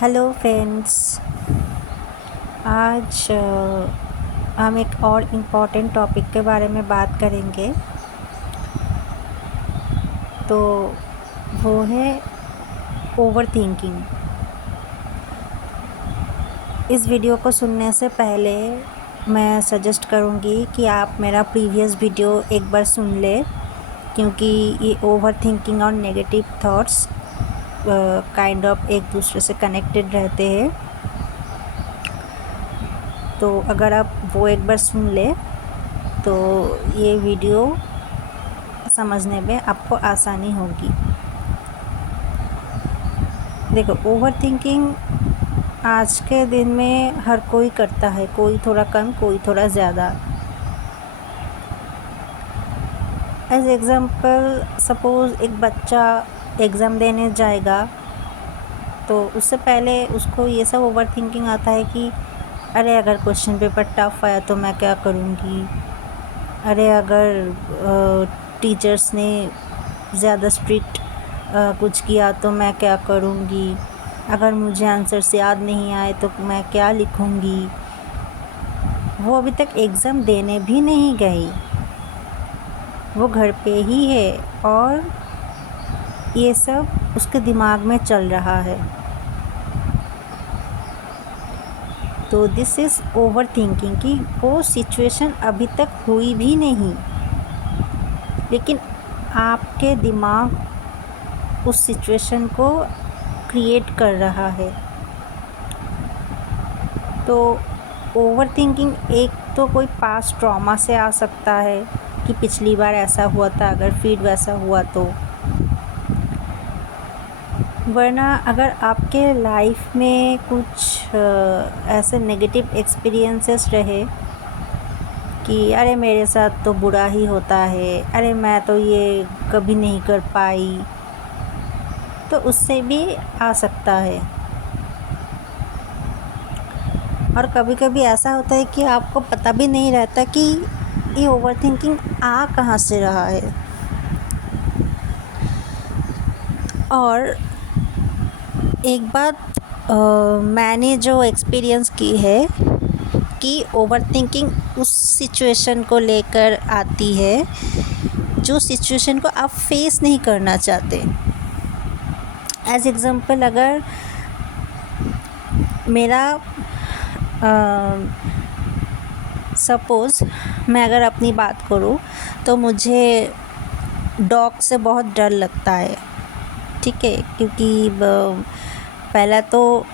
Hello friends. आज हम एक और इम्पॉर्टेंट टॉपिक के बारे में बात करेंगे। तो वो है ओवर थिंकिंग। इस वीडियो को सुनने से पहले मैं सजेस्ट करूँगी कि आप मेरा प्रीवियस वीडियो एक बार सुन लें, क्योंकि ये ओवर थिंकिंग और नेगेटिव थॉट्स काइंड ऑफ एक दूसरे से कनेक्टेड रहते हैं। तो अगर आप वो एक बार सुन ले तो ये वीडियो समझने में आपको आसानी होगी। देखो, ओवर थिंकिंग आज के दिन में हर कोई करता है, कोई थोड़ा कम, कोई थोड़ा ज़्यादा। एज एग्ज़ाम्पल, सपोज़ एक बच्चा एग्ज़ाम देने जाएगा तो उससे पहले उसको ये सब ओवर थिंकिंग आता है कि अरे अगर क्वेश्चन पेपर टफ आया तो मैं क्या करूँगी, अरे अगर टीचर्स ने ज़्यादा स्ट्रिक्ट कुछ किया तो मैं क्या करूँगी, अगर मुझे आंसर्स याद नहीं आए तो मैं क्या लिखूँगी। वो अभी तक एग्ज़ाम देने भी नहीं गई, वो घर पे ही है और ये सब उसके दिमाग में चल रहा है। तो दिस इज़ ओवर थिंकिंग कि वो सिचुएशन अभी तक हुई भी नहीं, लेकिन आपके दिमाग उस सिचुएशन को क्रिएट कर रहा है। तो ओवर थिंकिंग एक तो कोई पास्ट ट्रॉमा से आ सकता है कि पिछली बार ऐसा हुआ था, अगर फिर वैसा हुआ तो। वरना अगर आपके लाइफ में कुछ ऐसे नेगेटिव एक्सपीरियंसेस रहे कि अरे मेरे साथ तो बुरा ही होता है, अरे मैं तो ये कभी नहीं कर पाई, तो उससे भी आ सकता है। और कभी कभी ऐसा होता है कि आपको पता भी नहीं रहता कि ये ओवर थिंकिंग आ कहाँ से रहा है। और एक बात मैंने जो एक्सपीरियंस की है कि ओवर थिंकिंग उस सिचुएशन को लेकर आती है जो सिचुएशन को आप फेस नहीं करना चाहते। एज एग्ज़ाम्पल, अगर मेरा सपोज़ मैं अगर अपनी बात करूँ तो मुझे डॉग से बहुत डर लगता है, ठीक है। क्योंकि पहला तो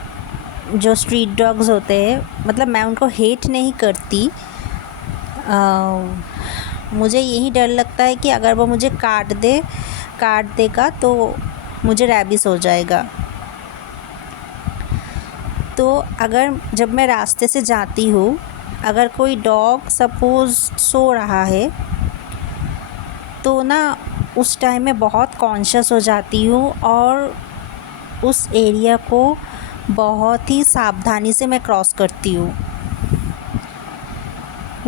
जो स्ट्रीट डॉग्स होते हैं, मतलब मैं उनको हेट नहीं करती, मुझे यही डर लगता है कि अगर वो मुझे काट देगा तो मुझे रैबिस हो जाएगा। तो अगर जब मैं रास्ते से जाती हूँ, अगर कोई डॉग सपोज़ सो रहा है तो ना उस टाइम में बहुत कॉन्शियस हो जाती हूँ और उस एरिया को बहुत ही सावधानी से मैं क्रॉस करती हूँ।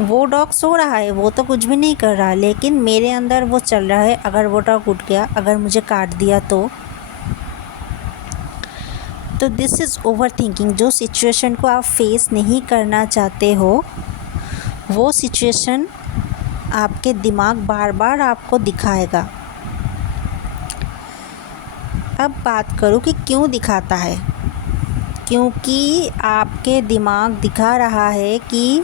वो डॉग सो रहा है, वो तो कुछ भी नहीं कर रहा, लेकिन मेरे अंदर वो चल रहा है, अगर वो डॉग उठ गया, अगर मुझे काट दिया तो दिस इज़ ओवर थिंकिंग। जो सिचुएशन को आप फेस नहीं करना चाहते हो, वो सिचुएशन आपके दिमाग बार बार आपको दिखाएगा। अब बात करूँ कि क्यों दिखाता है। क्योंकि आपके दिमाग दिखा रहा है कि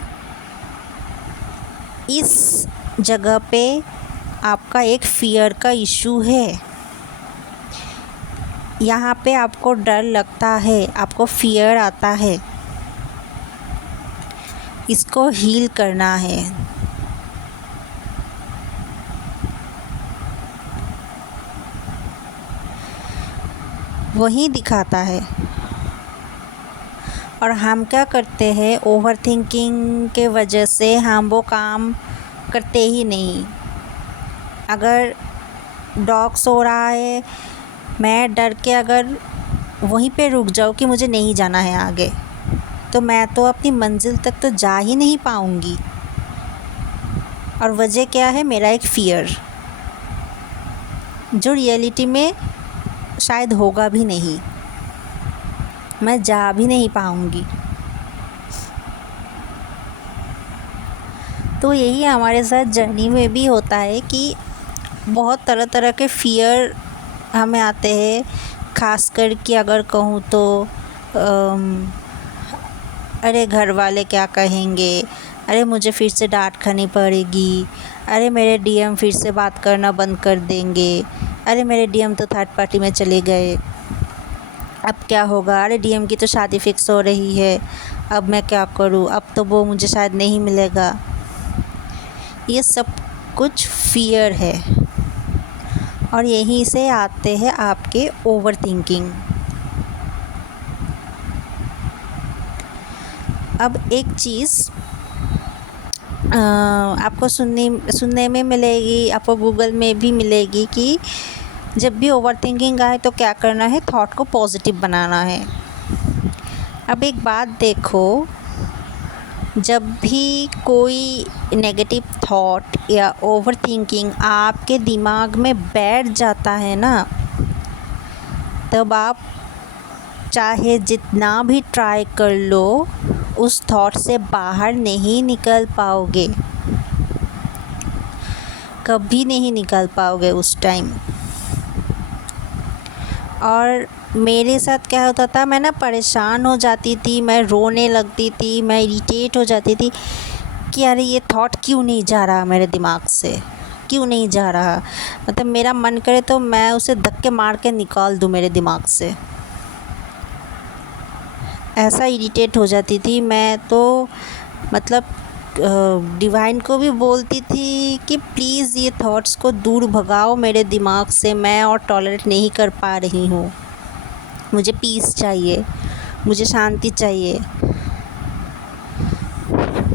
इस जगह पे आपका एक फ़ियर का इशू है, यहाँ पे आपको डर लगता है, आपको फ़ियर आता है, इसको हील करना है। वही दिखाता है। और हम क्या करते हैं, ओवर थिंकिंग के वजह से हम वो काम करते ही नहीं। अगर डॉग सो रहा है, मैं डर के अगर वहीं पे रुक जाऊँ कि मुझे नहीं जाना है आगे, तो मैं तो अपनी मंजिल तक तो जा ही नहीं पाऊँगी। और वजह क्या है? मेरा एक फ़ियर, जो रियलिटी में शायद होगा भी नहीं। मैं जा भी नहीं पाऊँगी। तो यही हमारे साथ जर्नी में भी होता है कि बहुत तरह तरह के फ़ियर हमें आते हैं। ख़ासकर कि अगर कहूँ तो अरे घर वाले क्या कहेंगे, अरे मुझे फिर से डांट खानी पड़ेगी, अरे मेरे डीएम फिर से बात करना बंद कर देंगे, अरे मेरे डीएम तो थर्ड पार्टी में चले गए, अब क्या होगा, अरे डीएम की तो शादी फ़िक्स हो रही है, अब मैं क्या करूँ, अब तो वो मुझे शायद नहीं मिलेगा। ये सब कुछ फ़ियर है और यहीं से आते हैं आपके ओवर थिंकिंग। अब एक चीज़ आपको सुनने में मिलेगी, आपको गूगल में भी मिलेगी कि जब भी ओवर थिंकिंग आए तो क्या करना है, थॉट को पॉजिटिव बनाना है। अब एक बात देखो, जब भी कोई नेगेटिव थॉट या ओवर थिंकिंग आपके दिमाग में बैठ जाता है ना, तब आप चाहे जितना भी ट्राई कर लो उस थॉट से बाहर नहीं निकल पाओगे, कभी नहीं निकल पाओगे उस टाइम। और मेरे साथ क्या होता था, मैं ना परेशान हो जाती थी, मैं रोने लगती थी, मैं इरिटेट हो जाती थी कि अरे ये थॉट क्यों नहीं जा रहा मेरे दिमाग से, क्यों नहीं जा रहा। मतलब मेरा मन करे तो मैं उसे धक्के मार के निकाल दूँ मेरे दिमाग से, ऐसा इरिटेट हो जाती थी मैं। तो मतलब डिवाइन को भी बोलती थी कि प्लीज़ ये थॉट्स को दूर भगाओ मेरे दिमाग से, मैं और टॉलरेट नहीं कर पा रही हूँ, मुझे पीस चाहिए, मुझे शांति चाहिए,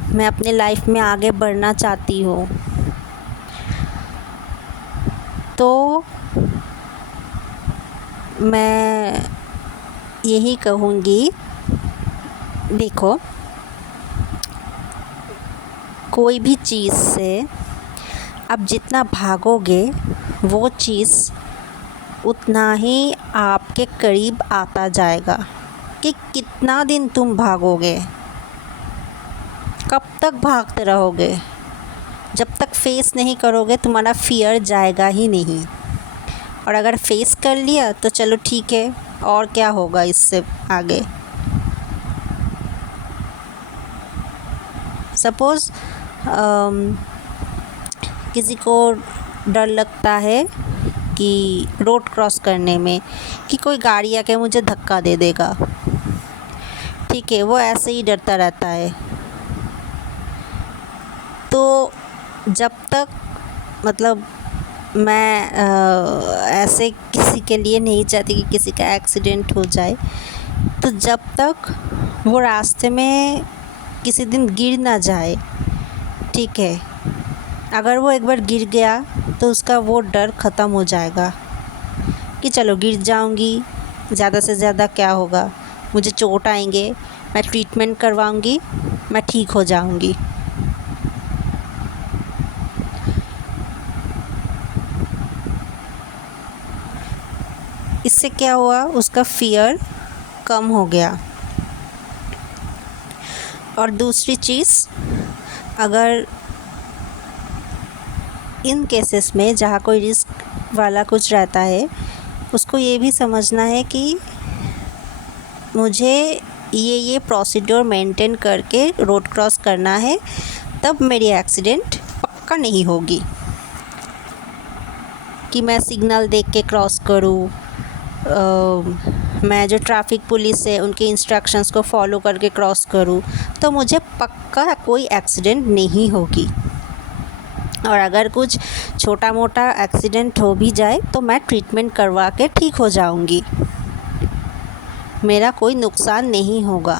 मैं अपने लाइफ में आगे बढ़ना चाहती हूँ। तो मैं यही कहूँगी, देखो कोई भी चीज़ से आप जितना भागोगे वो चीज़ उतना ही आपके करीब आता जाएगा। कि कितना दिन तुम भागोगे, कब तक भागते रहोगे, जब तक फेस नहीं करोगे तुम्हारा फ़ियर जाएगा ही नहीं। और अगर फेस कर लिया तो चलो ठीक है, और क्या होगा इससे आगे। सपोज़ किसी को डर लगता है कि रोड क्रॉस करने में कि कोई गाड़ी आके मुझे धक्का दे देगा, ठीक है, वो ऐसे ही डरता रहता है। तो जब तक मतलब मैं ऐसे किसी के लिए नहीं चाहती कि किसी का एक्सीडेंट हो जाए, तो जब तक वो रास्ते में किसी दिन गिर ना जाए, ठीक है, अगर वो एक बार गिर गया तो उसका वो डर ख़त्म हो जाएगा कि चलो गिर जाऊंगी, ज़्यादा से ज़्यादा क्या होगा, मुझे चोट आएंगे, मैं ट्रीटमेंट करवाऊंगी, मैं ठीक हो जाऊंगी। इससे क्या हुआ, उसका फ़ियर कम हो गया। और दूसरी चीज़, अगर इन केसेस में जहाँ कोई रिस्क वाला कुछ रहता है, उसको ये भी समझना है कि मुझे ये प्रोसीड्योर मेंटेन करके रोड क्रॉस करना है, तब मेरी एक्सीडेंट पक्का नहीं होगी। कि मैं सिग्नल देख के क्रॉस करूँ, मैं जो ट्रैफिक पुलिस है उनके इंस्ट्रक्शंस को फॉलो करके क्रॉस करूँ, तो मुझे पक्का कोई एक्सीडेंट नहीं होगी। और अगर कुछ छोटा मोटा एक्सीडेंट हो भी जाए तो मैं ट्रीटमेंट करवा के ठीक हो जाऊंगी, मेरा कोई नुकसान नहीं होगा।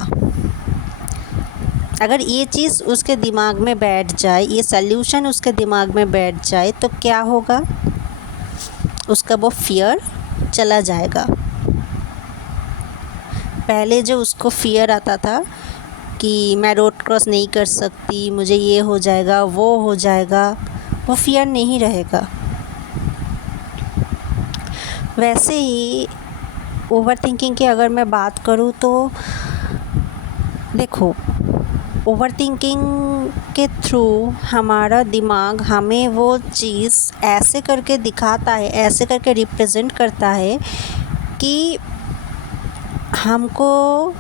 अगर ये चीज़ उसके दिमाग में बैठ जाए, ये सल्यूशन उसके दिमाग में बैठ जाए, तो क्या होगा, उसका वो फ़ियर चला जाएगा। पहले जो उसको फ़ियर आता था कि मैं रोड क्रॉस नहीं कर सकती, मुझे ये हो जाएगा, वो हो जाएगा, वो फ़ियर नहीं रहेगा। वैसे ही ओवर थिंकिंग की अगर मैं बात करूँ तो देखो, ओवर थिंकिंग के थ्रू हमारा दिमाग हमें वो चीज़ ऐसे करके दिखाता है, ऐसे करके रिप्रेजेंट करता है कि हमको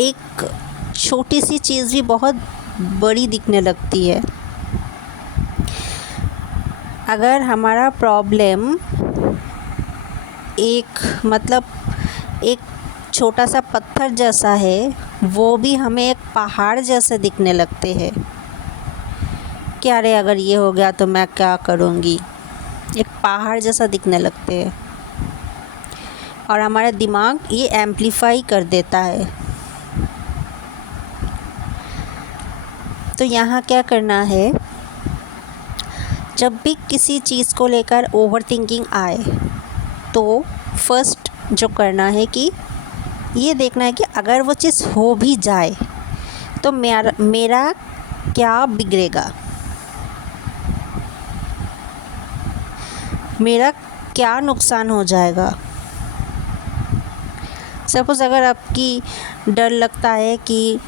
एक छोटी सी चीज़ भी बहुत बड़ी दिखने लगती है। अगर हमारा प्रॉब्लम एक छोटा सा पत्थर जैसा है, वो भी हमें एक पहाड़ जैसे दिखने लगते हैं कि अरे अगर ये हो गया तो मैं क्या करूँगी, एक पहाड़ जैसा दिखने लगते हैं। और हमारा दिमाग ये एम्प्लीफाई कर देता है। तो यहाँ क्या करना है, जब भी किसी चीज़ को लेकर ओवर थिंकिंग आए तो फर्स्ट जो करना है कि ये देखना है कि अगर वो चीज़ हो भी जाए तो मेरा क्या बिगड़ेगा, मेरा क्या नुकसान हो जाएगा। सपोज़ अगर आपकी डर लगता है कि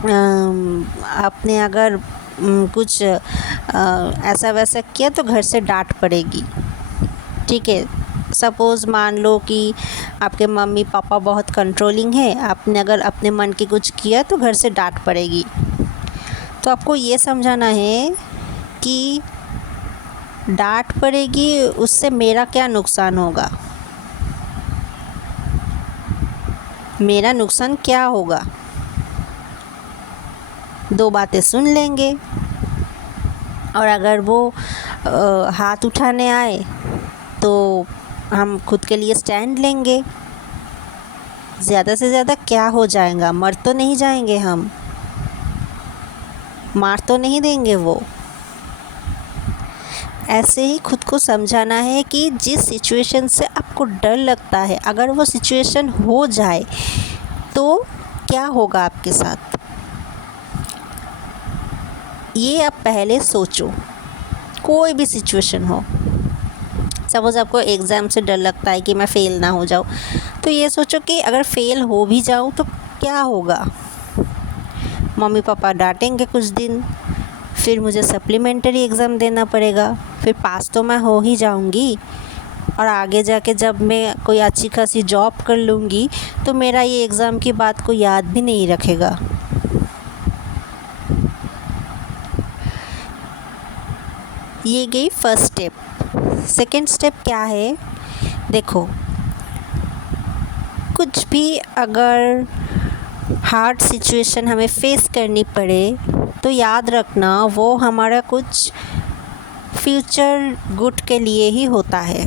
आपने अगर कुछ ऐसा वैसा किया तो घर से डांट पड़ेगी, ठीक है। सपोज़ मान लो कि आपके मम्मी पापा बहुत कंट्रोलिंग है, आपने अगर अपने मन की कुछ किया तो घर से डांट पड़ेगी। तो आपको ये समझाना है कि डांट पड़ेगी, उससे मेरा क्या नुकसान होगा, मेरा नुकसान क्या होगा। दो बातें सुन लेंगे और अगर वो हाथ उठाने आए तो हम खुद के लिए स्टैंड लेंगे। ज़्यादा से ज़्यादा क्या हो जाएगा, मर तो नहीं जाएंगे हम, मार तो नहीं देंगे वो। ऐसे ही खुद को समझाना है कि जिस सिचुएशन से आपको डर लगता है, अगर वो सिचुएशन हो जाए तो क्या होगा आपके साथ, ये आप पहले सोचो। कोई भी सिचुएशन हो, सपोज़ आपको एग्ज़ाम से डर लगता है कि मैं फ़ेल ना हो जाऊँ, तो ये सोचो कि अगर फ़ेल हो भी जाऊँ तो क्या होगा। मम्मी पापा डांटेंगे कुछ दिन, फिर मुझे सप्लीमेंट्री एग्ज़ाम देना पड़ेगा, फिर पास तो मैं हो ही जाऊँगी और आगे जाके जब मैं कोई अच्छी खासी जॉब कर लूँगी तो मेरा ये एग्ज़ाम की बात को याद भी नहीं रखेगा। ये गई फर्स्ट स्टेप। सेकंड स्टेप क्या है, देखो कुछ भी अगर हार्ड सिचुएशन हमें फेस करनी पड़े तो याद रखना वो हमारा कुछ फ्यूचर गुड के लिए ही होता है।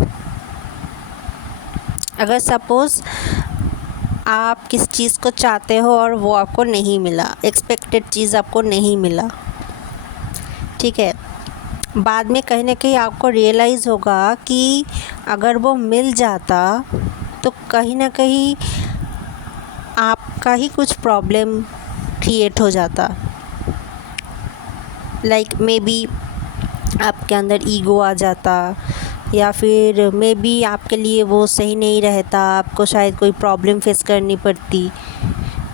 अगर सपोज़ आप किस चीज़ को चाहते हो और वो आपको नहीं मिला, एक्सपेक्टेड चीज़ आपको नहीं मिला, ठीक है, बाद में कहीं ना कहीं आपको रियलाइज़ होगा कि अगर वो मिल जाता तो कहीं ना कहीं आपका ही कुछ प्रॉब्लम क्रिएट हो जाता। लाइक मे बी आपके अंदर ईगो आ जाता, या फिर मे बी आपके लिए वो सही नहीं रहता, आपको शायद कोई प्रॉब्लम फेस करनी पड़ती,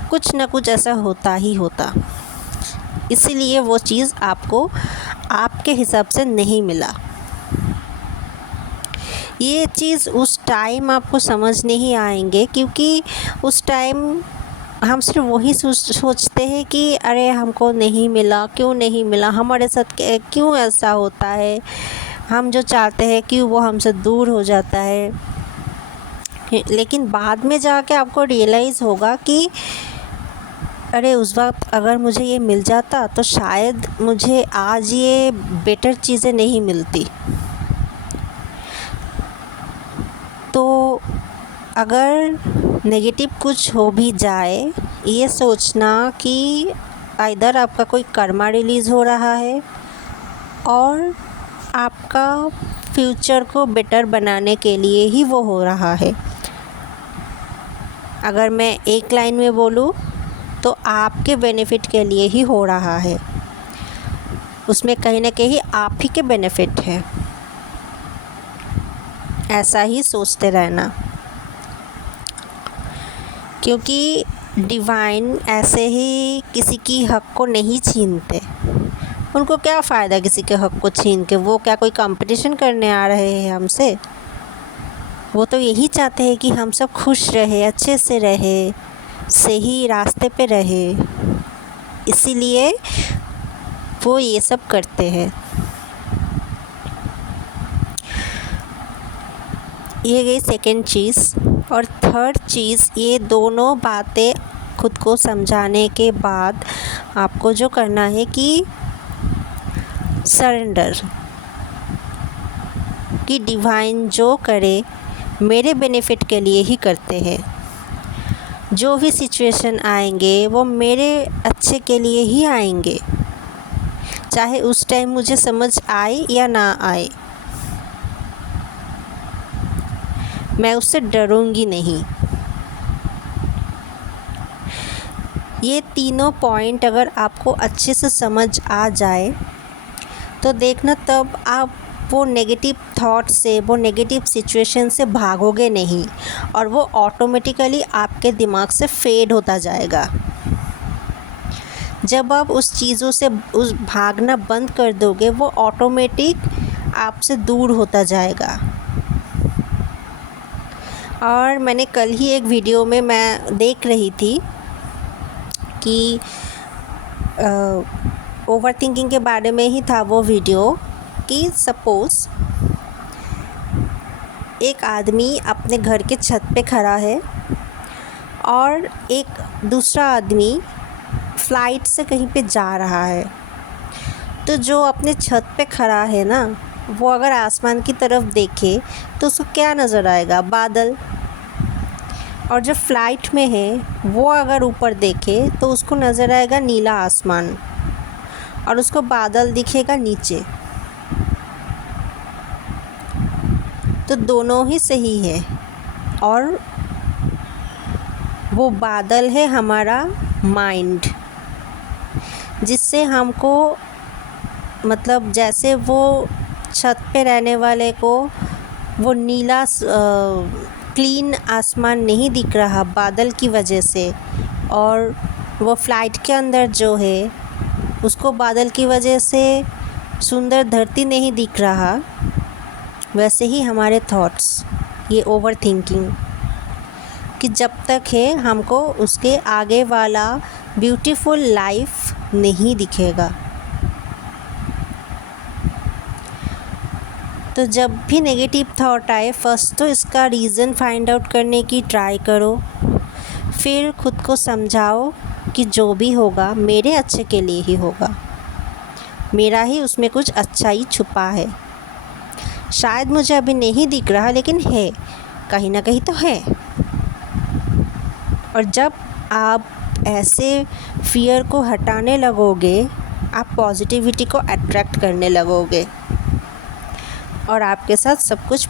कुछ ना कुछ ऐसा होता ही होता। इसीलिए वो चीज़ आपको आपके हिसाब से नहीं मिला। ये चीज़ उस टाइम आपको समझ नहीं आएंगे, क्योंकि उस टाइम हम सिर्फ वही सोचते हैं कि अरे हमको नहीं मिला, क्यों नहीं मिला, हमारे साथ क्यों ऐसा होता है, हम जो चाहते हैं कि वो हमसे दूर हो जाता है। लेकिन बाद में जाके आपको रियलाइज़ होगा कि अरे उस वक्त अगर मुझे ये मिल जाता तो शायद मुझे आज ये बेटर चीज़ें नहीं मिलती। तो अगर नेगेटिव कुछ हो भी जाए, ये सोचना कि आइदर आपका कोई कर्मा रिलीज़ हो रहा है और आपका फ्यूचर को बेटर बनाने के लिए ही वो हो रहा है। अगर मैं एक लाइन में बोलूँ तो आपके बेनिफिट के लिए ही हो रहा है, उसमें कहीं ना कहीं आप ही के बेनिफिट है। ऐसा ही सोचते रहना। क्योंकि डिवाइन ऐसे ही किसी की हक को नहीं छीनते। उनको क्या फ़ायदा किसी के हक को छीन के? वो क्या कोई कंपटीशन करने आ रहे हैं हमसे? वो तो यही चाहते हैं कि हम सब खुश रहे, अच्छे से रहे, सही रास्ते पे रहे, इसीलिए वो ये सब करते हैं। ये गई सेकंड चीज़। और थर्ड चीज़, ये दोनों बातें खुद को समझाने के बाद आपको जो करना है कि सरेंडर, कि डिवाइन जो करे मेरे बेनिफिट के लिए ही करते हैं। जो भी सिचुएशन आएंगे वो मेरे अच्छे के लिए ही आएंगे, चाहे उस टाइम मुझे समझ आए या ना आए। मैं उससे डरूंगी नहीं। ये तीनों पॉइंट अगर आपको अच्छे से समझ आ जाए तो देखना, तब आप वो नेगेटिव थॉट से, वो नेगेटिव सिचुएशन से भागोगे नहीं और वो ऑटोमेटिकली आपके दिमाग से फेड होता जाएगा। जब आप उस चीज़ों से उस भागना बंद कर दोगे, वो ऑटोमेटिक आपसे दूर होता जाएगा। और मैंने कल ही एक वीडियो में मैं देख रही थी कि ओवर थिंकिंग के बारे में ही था वो वीडियो, कि सपोज़ एक आदमी अपने घर के छत पे खड़ा है और एक दूसरा आदमी फ़्लाइट से कहीं पे जा रहा है। तो जो अपने छत पे खड़ा है ना, वो अगर आसमान की तरफ देखे तो उसको क्या नज़र आएगा? बादल। और जो फ़्लाइट में है वो अगर ऊपर देखे तो उसको नज़र आएगा नीला आसमान और उसको बादल दिखेगा नीचे। तो दोनों ही सही है। और वो बादल है हमारा माइंड, जिससे हमको, मतलब जैसे वो छत पे रहने वाले को वो नीला क्लीन आसमान नहीं दिख रहा बादल की वजह से, और वो फ़्लाइट के अंदर जो है उसको बादल की वजह से सुंदर धरती नहीं दिख रहा, वैसे ही हमारे थॉट्स, ये ओवर थिंकिंग, कि जब तक है हमको उसके आगे वाला ब्यूटीफुल लाइफ नहीं दिखेगा। तो जब भी नेगेटिव थॉट आए, फर्स्ट तो इसका रीज़न फाइंड आउट करने की ट्राई करो, फिर खुद को समझाओ कि जो भी होगा मेरे अच्छे के लिए ही होगा, मेरा ही उसमें कुछ अच्छा ही छुपा है। शायद मुझे अभी नहीं दिख रहा, लेकिन है, कहीं ना कहीं तो है। और जब आप ऐसे फियर को हटाने लगोगे, आप पॉजिटिविटी को अट्रैक्ट करने लगोगे और आपके साथ सब कुछ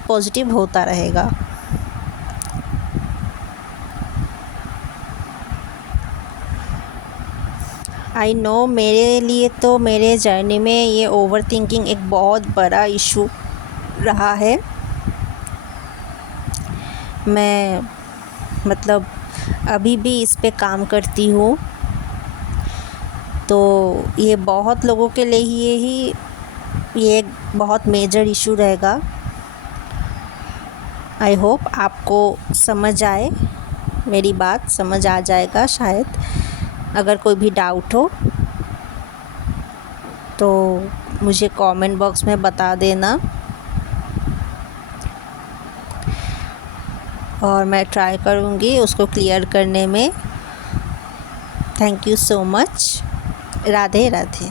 पॉजिटिव होता रहेगा। आई नो, मेरे लिए तो मेरे जर्नी में ये ओवर थिंकिंग एक बहुत बड़ा इशू रहा है। मैं मतलब अभी भी इस पे काम करती हूँ, तो ये बहुत लोगों के लिए ही ये एक बहुत मेजर इशू रहेगा। आई होप आपको समझ आए, मेरी बात समझ आ जाएगा शायद। अगर कोई भी डाउट हो तो मुझे कमेंट बॉक्स में बता देना और मैं ट्राई करूँगी उसको क्लियर करने में। Thank you so much. Radhe Radhe.